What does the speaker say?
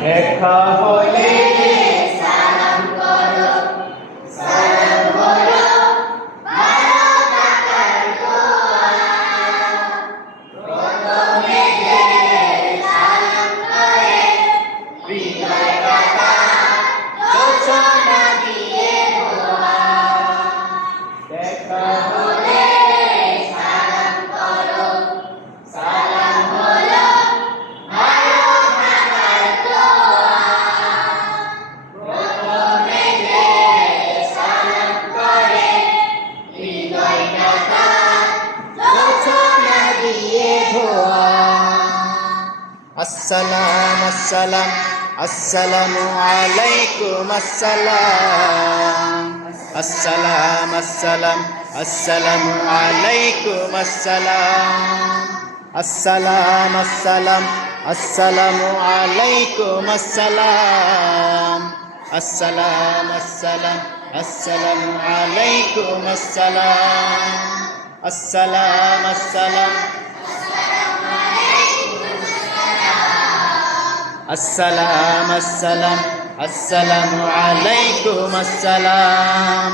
দেখা হলে সালাম করো, সালাম হলো ভালো থাকার দোয়া। প্রথমে সালাম করে হৃদয়টা রচনা দিয়ে দোয়া। দেখা হলে সালাম করো, সালাম হলো ভালো থাকার দোয়া। প্রথমে সালাম করে হৃদয়টা রচনা দিয়ে ধোয়া। আসসালাম আসসালাম আসসালামু আলাইকুম আসসালাম আসসালাম আসসালাম আসসালামু আলাইকুম আসসালাম আসসালাম আসসালাম আসসালামু আলাইকুম আসসালাম আসসালাম আসসালাম আসসালামু আলাইকুম আসসালাম আসসালাম আসসালাম আসসালাম আসসালাম আসসালামু আলাইকুম আসসালাম।